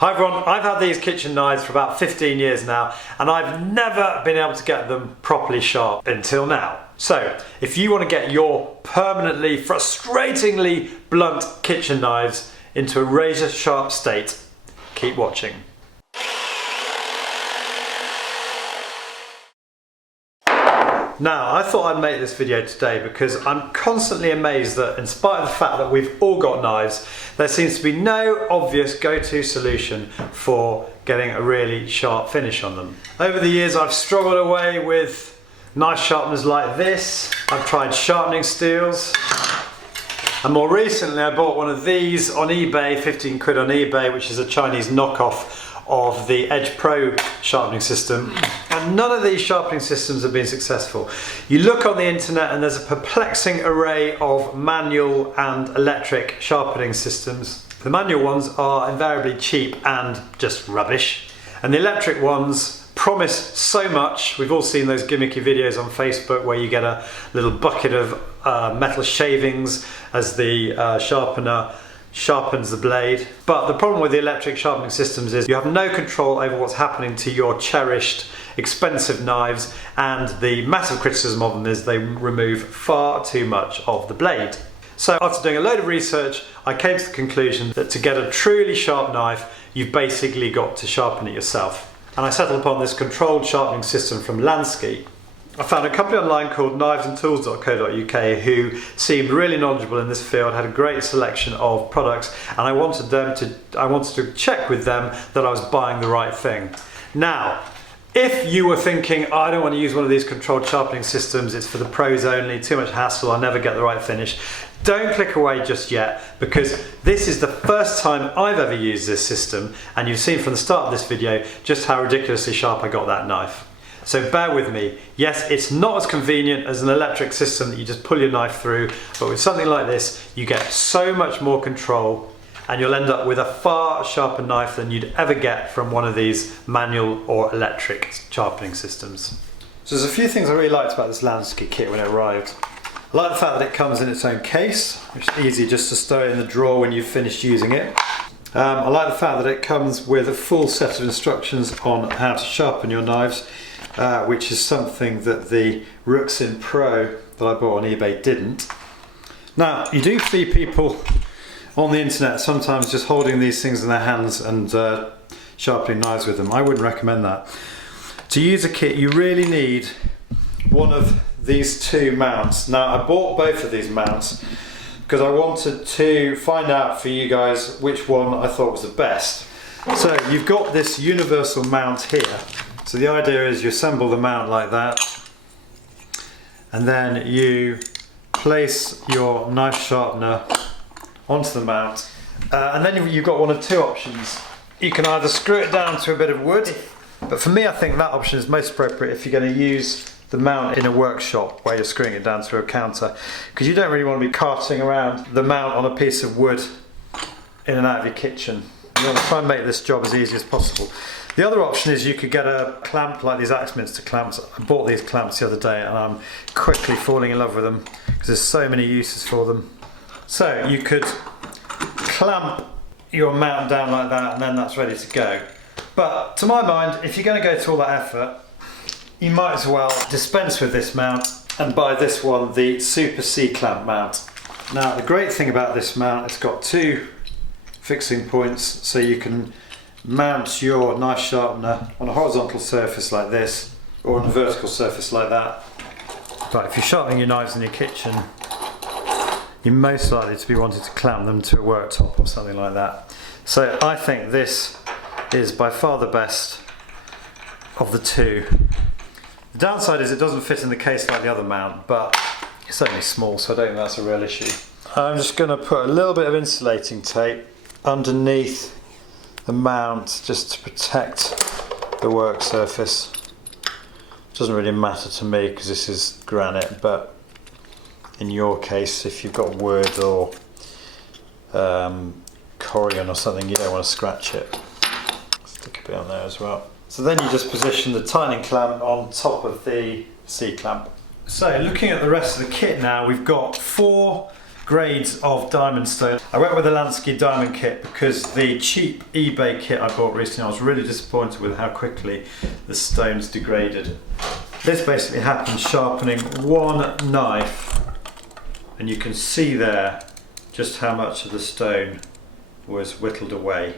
Hi everyone, I've had these kitchen knives for about 15 years now and I've never been able to get them properly sharp until now. So if you want to get your permanently, frustratingly blunt kitchen knives into a razor sharp state, keep watching. Now, I thought I'd make this video today because I'm constantly amazed that in spite of the fact that we've all got knives, there seems to be no obvious go-to solution for getting a really sharp finish on them. Over the years, I've struggled away with knife sharpeners like this. I've tried sharpening steels. And more recently, I bought one of these on eBay, 15 quid on eBay, which is a Chinese knockoff of the Edge Pro sharpening system, and none of these sharpening systems have been successful. You look on the internet and there's a perplexing array of manual and electric sharpening systems. The manual ones are invariably cheap and just rubbish, and the electric ones promise so much. We've all seen those gimmicky videos on Facebook where you get a little bucket of metal shavings as the sharpener sharpens the blade. But the problem with the electric sharpening systems is you have no control over what's happening to your cherished expensive knives, and the massive criticism of them is they remove far too much of the blade. So after doing a load of research, I came to the conclusion that to get a truly sharp knife, you've basically got to sharpen it yourself. And I settled upon this controlled sharpening system from Lansky. I found a company online called knivesandtools.co.uk who seemed really knowledgeable in this field, had a great selection of products, and I wanted to check with them that I was buying the right thing. Now, if you were thinking, oh, I don't want to use one of these controlled sharpening systems, it's for the pros only, too much hassle, I'll never get the right finish, don't click away just yet, because this is the first time I've ever used this system, and you've seen from the start of this video just how ridiculously sharp I got that knife. So bear with me. Yes, it's not as convenient as an electric system that you just pull your knife through, but with something like this, you get so much more control and you'll end up with a far sharper knife than you'd ever get from one of these manual or electric sharpening systems. So there's a few things I really liked about this Lansky kit when it arrived. I like the fact that it comes in its own case, which is easy just to stow it in the drawer when you've finished using it. I like the fact that it comes with a full set of instructions on how to sharpen your knives, which is something that the Ruxin Pro that I bought on eBay didn't. Now, you do see people on the internet sometimes just holding these things in their hands and sharpening knives with them. I wouldn't recommend that. To use a kit, you really need one of these two mounts. Now, I bought both of these mounts because I wanted to find out for you guys which one I thought was the best. So you've got this universal mount here. So the idea is you assemble the mount like that, and then you place your knife sharpener onto the mount, and then you've got one of two options. You can either screw it down to a bit of wood, but for me I think that option is most appropriate if you're going to use the mount in a workshop where you're screwing it down to a counter, because you don't really want to be carting around the mount on a piece of wood in and out of your kitchen. You want to try and make this job as easy as possible. The other option is you could get a clamp like these Axminster Clamps. I bought these clamps the other day and I'm quickly falling in love with them because there's so many uses for them. So you could clamp your mount down like that and then that's ready to go. But to my mind, if you're going to go to all that effort, you might as well dispense with this mount and buy this one, the Super C-clamp mount. Now, the great thing about this mount, it's got two fixing points, so you can mount your knife sharpener on a horizontal surface like this, or on a vertical surface like that. But if you're sharpening your knives in your kitchen, you're most likely to be wanting to clamp them to a worktop or something like that. So I think this is by far the best of the two. The downside is it doesn't fit in the case like the other mount, but it's only small, so I don't think that's a real issue. I'm just going to put a little bit of insulating tape underneath the mount just to protect the work surface. Doesn't really matter to me because this is granite, but in your case, if you've got wood or corian or something, you don't want to scratch it. Stick a bit on there as well. So then you just position the tightening clamp on top of the C-clamp. So looking at the rest of the kit now, we've got 4 grades of diamond stone. I went with the Lansky diamond kit because the cheap eBay kit I bought recently, I was really disappointed with how quickly the stones degraded. This basically happens sharpening one knife, and you can see there just how much of the stone was whittled away.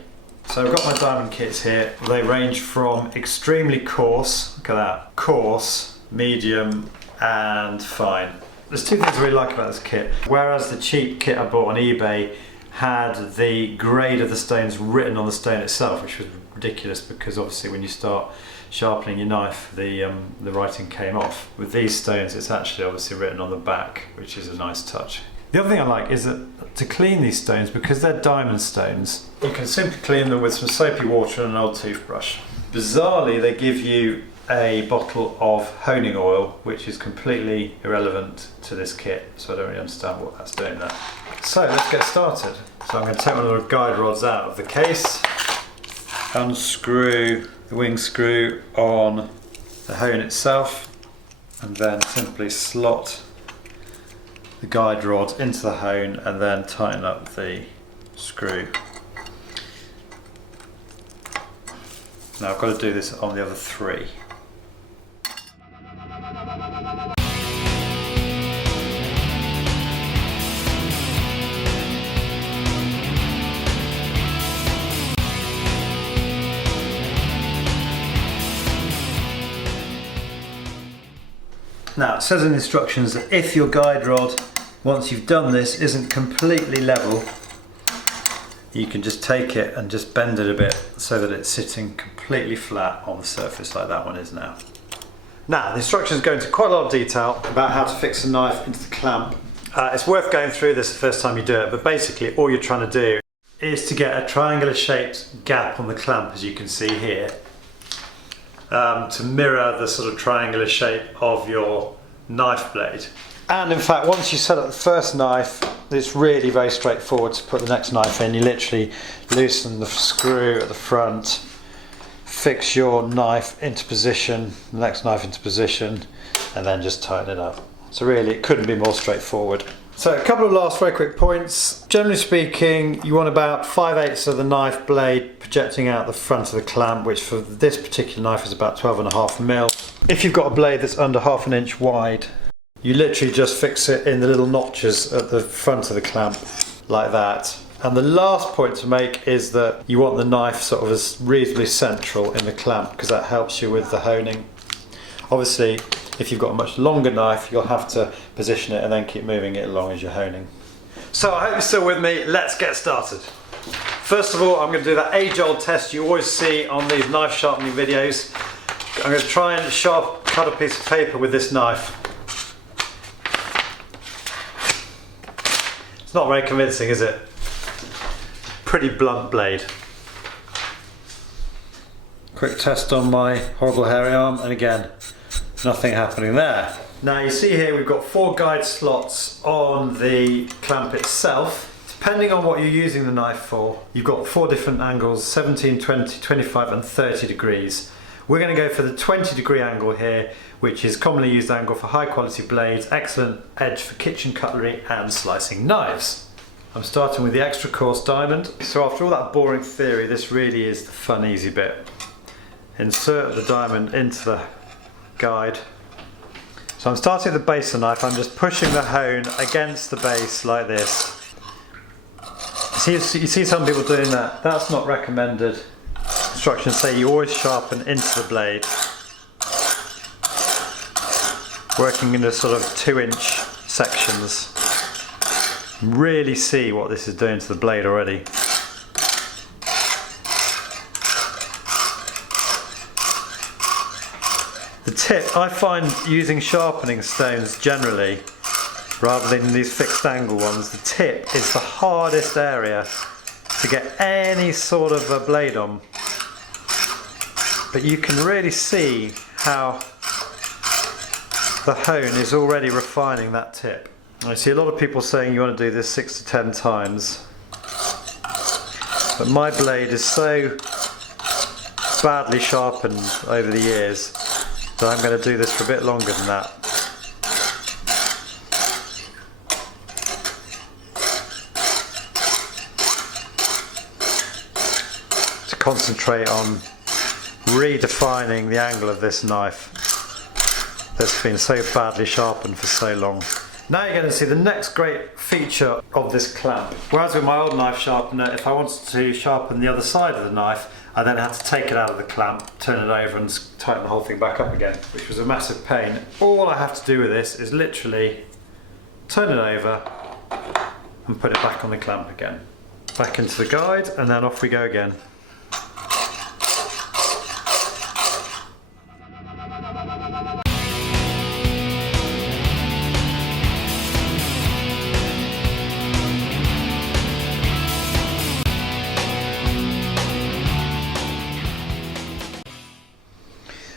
So I've got my diamond kits here. They range from extremely coarse, look at that, coarse, medium and fine. There's two things I really like about this kit. Whereas the cheap kit I bought on eBay had the grade of the stones written on the stone itself, which was ridiculous because obviously when you start sharpening your knife, the writing came off. With these stones, it's actually obviously written on the back, which is a nice touch. The other thing I like is that to clean these stones, because they're diamond stones, you can simply clean them with some soapy water and an old toothbrush. Bizarrely, they give you a bottle of honing oil, which is completely irrelevant to this kit, so I don't really understand what that's doing there. So let's get started. So I'm going to take one of the guide rods out of the case, unscrew the wing screw on the hone itself, and then simply slot the guide rod into the hone and then tighten up the screw. Now I've got to do this on the other three. Now it says in the instructions that if your guide rod, once you've done this, isn't completely level, you can just take it and just bend it a bit so that it's sitting completely flat on the surface like that one is now. Now the instructions go into quite a lot of detail about how to fix a knife into the clamp. It's worth going through this the first time you do it, but basically all you're trying to do is to get a triangular shaped gap on the clamp, as you can see here, to mirror the sort of triangular shape of your knife blade. And in fact, once you set up the first knife, it's really very straightforward to put the next knife in. You literally loosen the screw at the front, fix your knife into position, the next knife into position, and then just tighten it up. So really, it couldn't be more straightforward. So a couple of last very quick points. Generally speaking, you want about 5/8 of the knife blade projecting out the front of the clamp, which for this particular knife is about 12.5mm. If you've got a blade that's under 1/2 inch wide, you literally just fix it in the little notches at the front of the clamp, like that. And the last point to make is that you want the knife sort of as reasonably central in the clamp, because that helps you with the honing. Obviously, if you've got a much longer knife, you'll have to position it and then keep moving it along as you're honing. So I hope you're still with me. Let's get started. First of all, I'm going to do that age-old test you always see on these knife sharpening videos. I'm going to try and cut a piece of paper with this knife. It's not very convincing, is it? Pretty blunt blade. Quick test on my horrible hairy arm, and again, nothing happening there. Now you see here we've got 4 guide slots on the clamp itself. Depending on what you're using the knife for, you've got 4 different angles: 17, 20, 25 and 30 degrees. We're going to go for the 20-degree angle here, which is commonly used angle for high quality blades, excellent edge for kitchen cutlery and slicing knives. I'm starting with the extra coarse diamond. So after all that boring theory, this really is the fun easy bit. Insert the diamond into the guide. So I'm starting at the base of the knife. I'm just pushing the hone against the base like this. You see some people doing that. That's not recommended. Instructions say you always sharpen into the blade, working in a sort of 2-inch sections. Really see what this is doing to the blade already. The tip, I find using sharpening stones generally, rather than these fixed angle ones, the tip is the hardest area to get any sort of a blade on. But you can really see how the hone is already refining that tip. I see a lot of people saying you want to do this 6 to 10 times. But my blade is so badly sharpened over the years that I'm going to do this for a bit longer than that. concentrate on redefining the angle of this knife that's been so badly sharpened for so long. Now you're going to see the next great feature of this clamp. Whereas with my old knife sharpener, if I wanted to sharpen the other side of the knife, I then had to take it out of the clamp, turn it over and tighten the whole thing back up again, which was a massive pain. All I have to do with this is literally turn it over and put it back on the clamp again. Back into the guide, and then off we go again.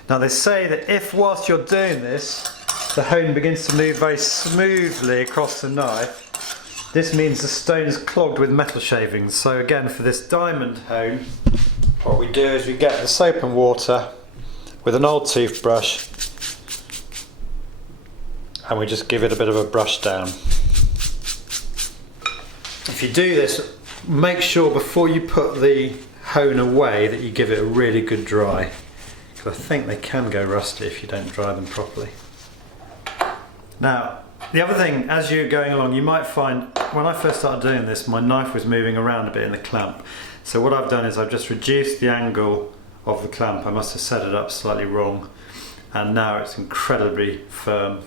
Now they say that if whilst you're doing this, the hone begins to move very smoothly across the knife, this means the stone is clogged with metal shavings. So again, for this diamond hone, what we do is we get the soap and water with an old toothbrush and we just give it a bit of a brush down. If you do this, make sure before you put the hone away that you give it a really good dry. I think they can go rusty if you don't dry them properly. Now, the other thing, as you're going along, you might find, when I first started doing this, my knife was moving around a bit in the clamp. So what I've done is I've just reduced the angle of the clamp. I must have set it up slightly wrong, and now it's incredibly firm.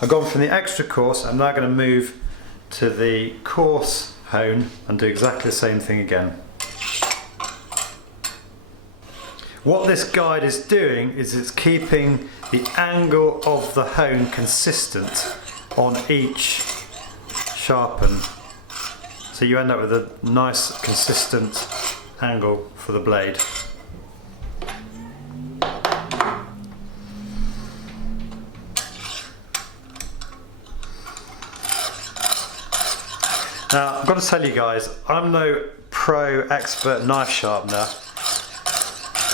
I've gone from the extra coarse. I'm now going to move to the coarse hone and do exactly the same thing again. What this guide is doing is it's keeping the angle of the hone consistent on each sharpen. So you end up with a nice consistent angle for the blade. Now I've got to tell you guys, I'm no pro expert knife sharpener.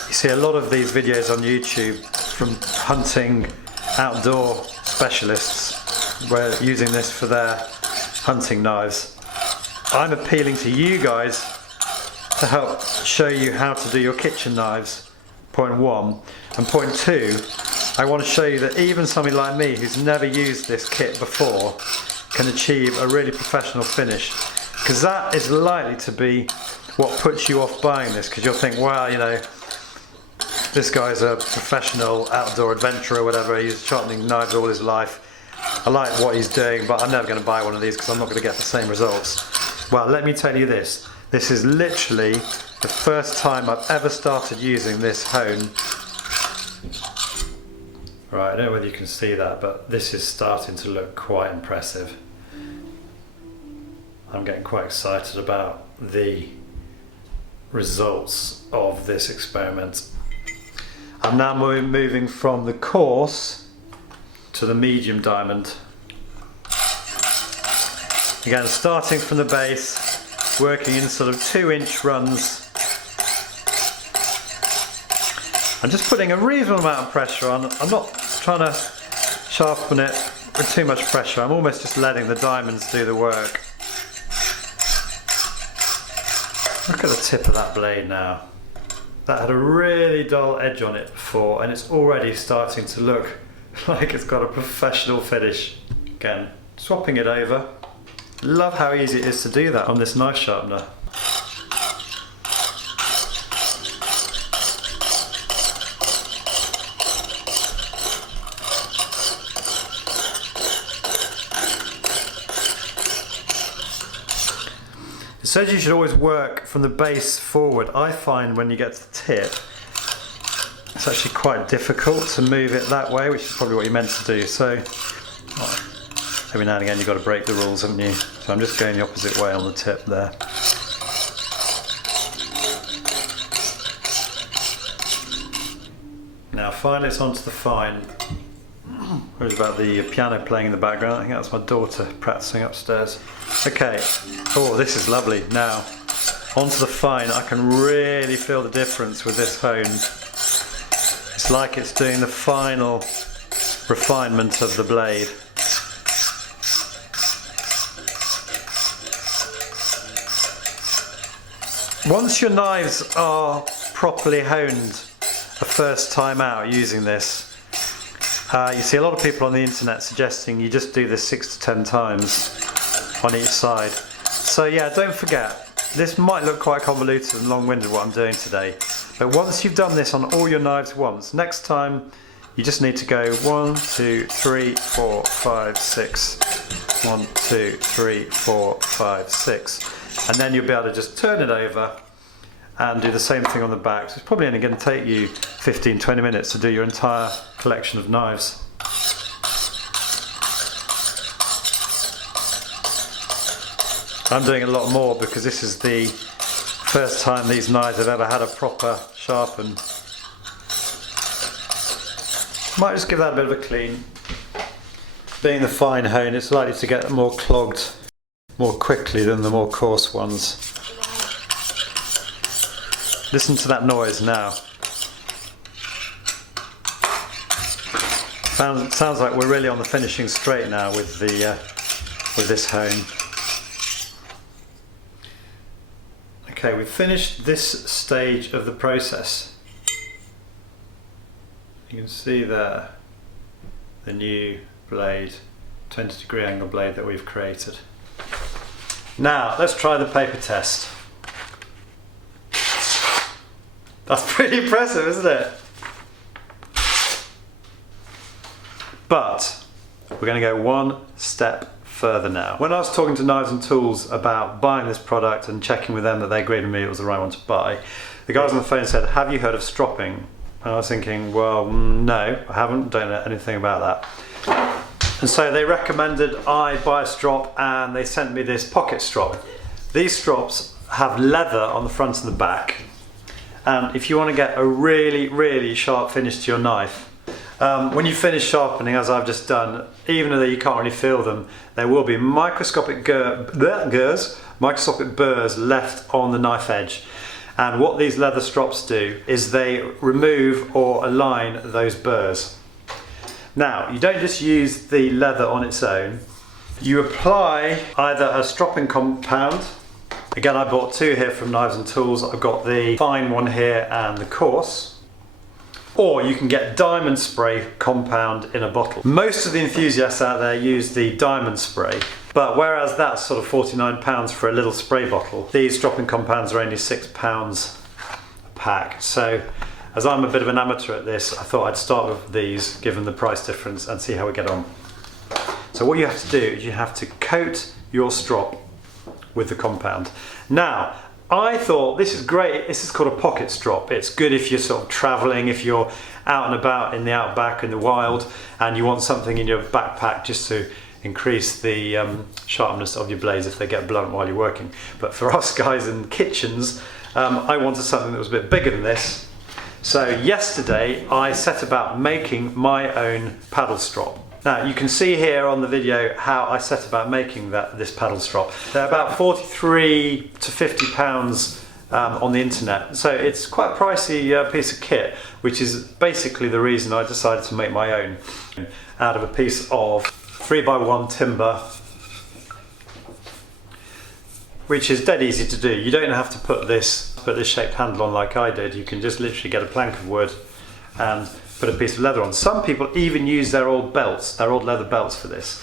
You see a lot of these videos on YouTube from hunting outdoor specialists where using this for their hunting knives. I'm appealing to you guys to help show you how to do your kitchen knives, point one. And point two, I want to show you that even somebody like me who's never used this kit before can achieve a really professional finish, because that is likely to be what puts you off buying this, because you'll think, well, you know, this guy's a professional outdoor adventurer or whatever, he's sharpening knives all his life. I like what he's doing, but I'm never going to buy one of these because I'm not going to get the same results. Well, let me tell you this. This is literally the first time I've ever started using this hone. Right, I don't know whether you can see that, but this is starting to look quite impressive. I'm getting quite excited about the results of this experiment. I'm now moving from the coarse to the medium diamond. Again, starting from the base, working in sort of 2-inch runs. I'm just putting a reasonable amount of pressure on. I'm not trying to sharpen it with too much pressure. I'm almost just letting the diamonds do the work. Look at the tip of that blade now. That had a really dull edge on it before, and it's already starting to look like it's got a professional finish. Again, swapping it over. Love how easy it is to do that on this knife sharpener. It says you should always work from the base forward. I find when you get to the tip, it's actually quite difficult to move it that way, which is probably what you're meant to do. So every now and again you've got to break the rules, haven't you? So I'm just going the opposite way on the tip there. Now finally it's onto the fine. Where's about the piano playing in the background? I think that's my daughter practicing upstairs. Okay, oh, this is lovely. Now, onto the fine. I can really feel the difference with this hone. It's like it's doing the final refinement of the blade. Once your knives are properly honed the first time out using this, you see a lot of people on the internet suggesting you just do this 6 to 10 times on each side. So yeah, don't forget, this might look quite convoluted and long-winded what I'm doing today, but once you've done this on all your knives once, next time you just need to go 1, 2, 3, 4, 5, 6, 1, 2, 3, 4, 5, 6, and then you'll be able to just turn it over and do the same thing on the back. So it's probably only going to take you 15-20 minutes to do your entire collection of knives. I'm doing a lot more because this is the first time these knives have ever had a proper sharpen. Might just give that a bit of a clean. Being the fine hone, it's likely to get more clogged more quickly than the more coarse ones. Listen to that noise now. Sounds like we're really on the finishing straight now with this hone. Okay, we've finished this stage of the process. You can see there the new blade, 20-degree angle blade that we've created. Now let's try the paper test. That's pretty impressive, isn't it? But we're going to go one step further now. When I was talking to Knives and Tools about buying this product and checking with them that they agreed with me it was the right one to buy, the guys on the phone said, "Have you heard of Stropping?" And I was thinking, well, no, I haven't, don't know anything about that. And so they recommended I buy a strop, and they sent me this pocket strop. These strops have leather on the front and the back, and if you want to get a really, really sharp finish to your knife, when you finish sharpening, as I've just done, even though you can't really feel them, there will be microscopic burrs left on the knife edge. And what these leather strops do is they remove or align those burrs. Now, you don't just use the leather on its own. You apply either a stropping compound. Again, I bought two here from Knives and Tools. I've got the fine one here and the coarse. Or you can get diamond spray compound in a bottle. Most of the enthusiasts out there use the diamond spray, but whereas that's sort of £49 for a little spray bottle, these stropping compounds are only £6 a pack. So as I'm a bit of an amateur at this, I thought I'd start with these, given the price difference, and see how we get on. So what you have to do is you have to coat your strop with the compound. Now, I thought this is great. This is called a pocket strop. It's good if you're sort of traveling, if you're out and about in the outback, in the wild, and you want something in your backpack just to increase the sharpness of your blades if they get blunt while you're working. But for us guys in kitchens, I wanted something that was a bit bigger than this. So yesterday I set about making my own paddle strop. Now you can see here on the video how I set about making this paddle strop. They're about 43 to 50 pounds on the internet, so it's quite a pricey piece of kit, which is basically the reason I decided to make my own out of a piece of 3x1 timber, which is dead easy to do. You don't have to put this shaped handle on like I did. You can just literally get a plank of wood and put a piece of leather on. Some people even use their old belts, their old leather belts for this.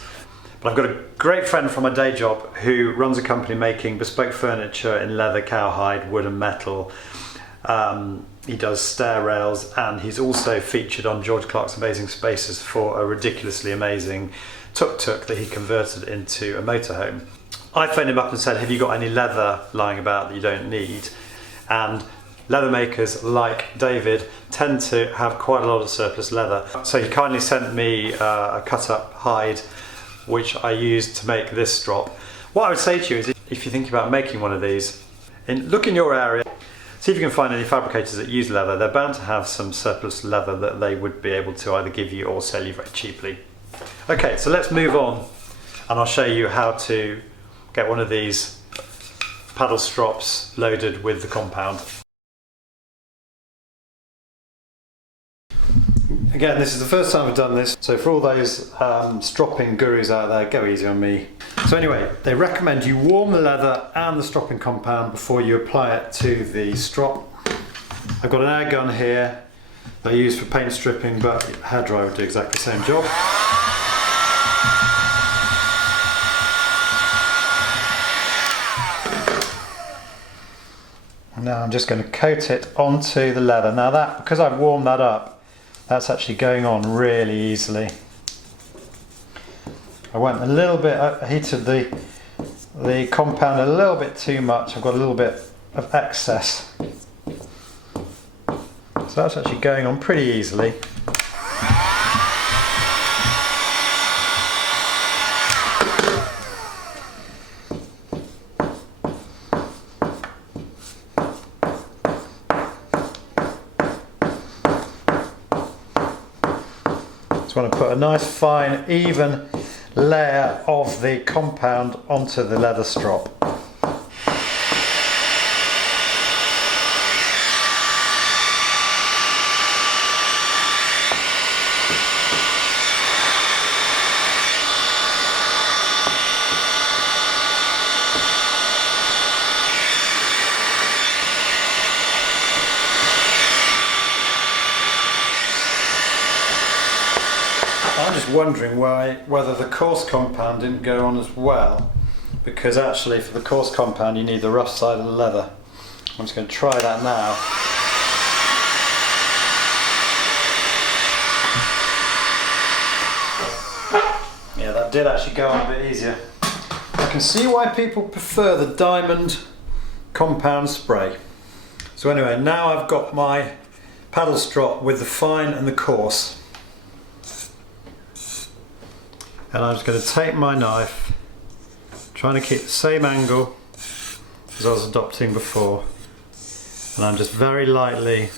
But I've got a great friend from my day job who runs a company making bespoke furniture in leather, cowhide, wood and metal. He does stair rails, and he's also featured on George Clark's Amazing Spaces for a ridiculously amazing tuk-tuk that he converted into a motorhome. I phoned him up and said, have you got any leather lying about that you don't need? And leather makers like David tend to have quite a lot of surplus leather. So he kindly sent me a cut up hide, which I used to make this strop. What I would say to you is, if you think about making one of these, look in your area, see if you can find any fabricators that use leather. They're bound to have some surplus leather that they would be able to either give you or sell you very cheaply. Okay, so let's move on, and I'll show you how to get one of these paddle strops loaded with the compound. Again, this is the first time I've done this, so for all those stropping gurus out there, go easy on me. So anyway, they recommend you warm the leather and the stropping compound before you apply it to the strop. I've got an air gun here that I use for paint stripping, but a hairdryer would do exactly the same job. Now I'm just going to coat it onto the leather. Now that, because I've warmed that up, that's actually going on really easily. I went a little bit, I heated the compound a little bit too much. I've got a little bit of excess. So that's actually going on pretty easily. Just want to put a nice fine even layer of the compound onto the leather strop. I'm just wondering whether the coarse compound didn't go on as well, because actually for the coarse compound you need the rough side of the leather. I'm just going to try that now. Yeah, that did actually go on a bit easier. I can see why people prefer the diamond compound spray. So anyway, now I've got my paddle strop with the fine and the coarse. And I'm just going to take my knife, trying to keep the same angle as I was adopting before, and I'm just very lightly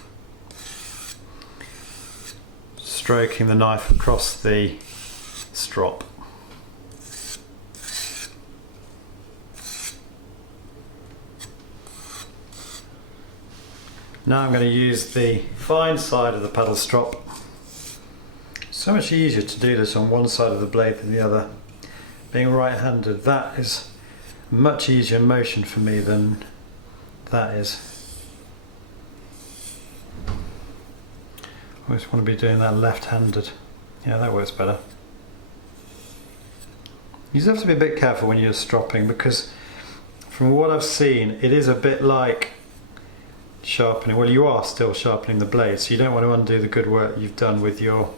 stroking the knife across the strop. Now I'm going to use the fine side of the paddle strop. So much easier to do this on one side of the blade than the other. Being right-handed, that is much easier motion for me than that is. I always want to be doing that left-handed. Yeah, that works better. You just have to be a bit careful when you're stropping, because from what I've seen, it is a bit like sharpening. Well, you are still sharpening the blade, so you don't want to undo the good work you've done with your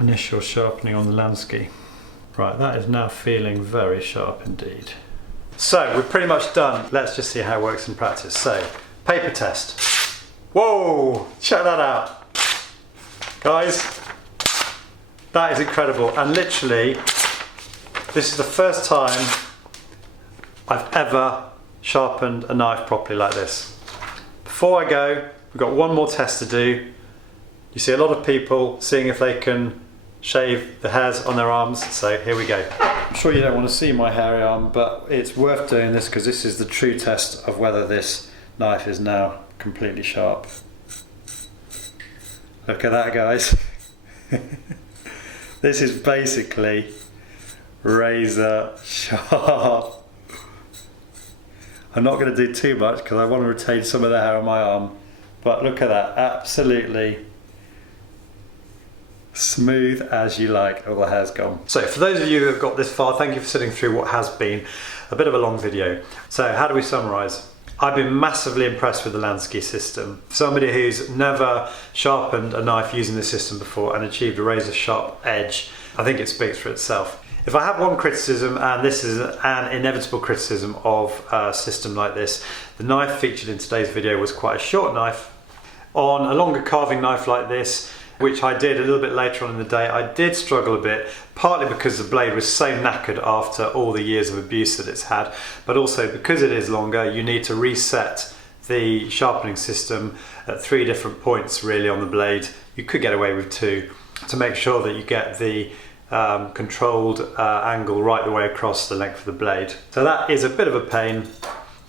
initial sharpening on the Lansky. Right, that is now feeling very sharp indeed. So we're pretty much done. Let's just see how it works in practice. So, paper test. Whoa, check that out. Guys, that is incredible. And literally, this is the first time I've ever sharpened a knife properly like this. Before I go, we've got one more test to do. You see a lot of people seeing if they can shave the hairs on their arms, so here we go. I'm sure you don't want to see my hairy arm, but it's worth doing this because this is the true test of whether this knife is now completely sharp. Look at that, guys. This is basically razor sharp. I'm not going to do too much because I want to retain some of the hair on my arm, but look at that, absolutely smooth as you like. All the hair's gone. So for those of you who have got this far, thank you for sitting through what has been a bit of a long video. So how do we summarise? I've been massively impressed with the Lansky system. For somebody who's never sharpened a knife using the system before and achieved a razor sharp edge, I think it speaks for itself. If I have one criticism, and this is an inevitable criticism of a system like this, the knife featured in today's video was quite a short knife. On a longer carving knife like this, which I did a little bit later on in the day, I did struggle a bit, partly because the blade was so knackered after all the years of abuse that it's had, but also because it is longer, you need to reset the sharpening system at 3 different points really on the blade. You could get away with 2 to make sure that you get the controlled angle right the way across the length of the blade. So that is a bit of a pain,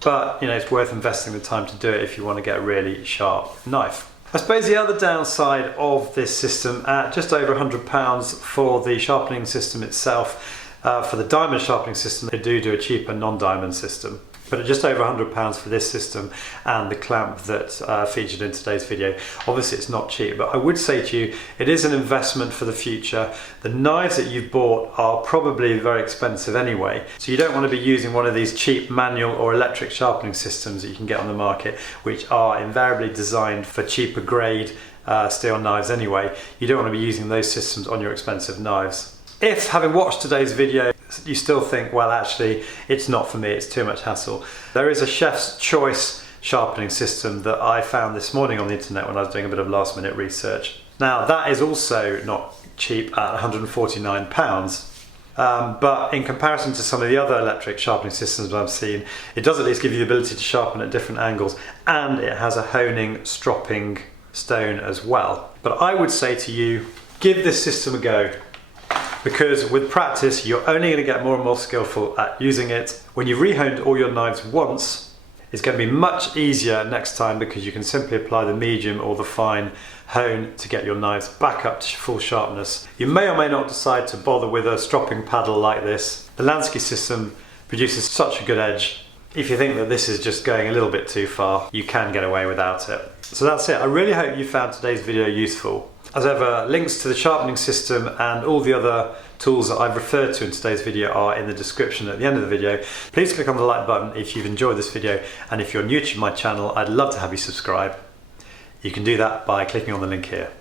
but you know, it's worth investing the time to do it if you want to get a really sharp knife. I suppose the other downside of this system, at just over £100 for the sharpening system itself, for the diamond sharpening system, they do a cheaper non-diamond system. But at just over £100 for this system and the clamp that's featured in today's video, obviously it's not cheap, but I would say to you, it is an investment for the future. The knives that you've bought are probably very expensive anyway, so you don't want to be using one of these cheap manual or electric sharpening systems that you can get on the market, which are invariably designed for cheaper grade steel knives anyway. You don't want to be using those systems on your expensive knives. If, having watched today's video, you still think, well, actually, it's not for me, it's too much hassle, there is a Chef's Choice sharpening system that I found this morning on the internet when I was doing a bit of last minute research. Now, that is also not cheap at £149. But in comparison to some of the other electric sharpening systems that I've seen, it does at least give you the ability to sharpen at different angles, and it has a honing, stropping stone as well. But I would say to you, give this system a go. Because with practice, you're only going to get more and more skillful at using it. When you've rehoned all your knives once, it's going to be much easier next time, because you can simply apply the medium or the fine hone to get your knives back up to full sharpness. You may or may not decide to bother with a stropping paddle like this. The Lansky system produces such a good edge. If you think that this is just going a little bit too far, you can get away without it. So that's it. I really hope you found today's video useful. As ever, links to the sharpening system and all the other tools that I've referred to in today's video are in the description at the end of the video. Please click on the like button if you've enjoyed this video, and if you're new to my channel, I'd love to have you subscribe. You can do that by clicking on the link here.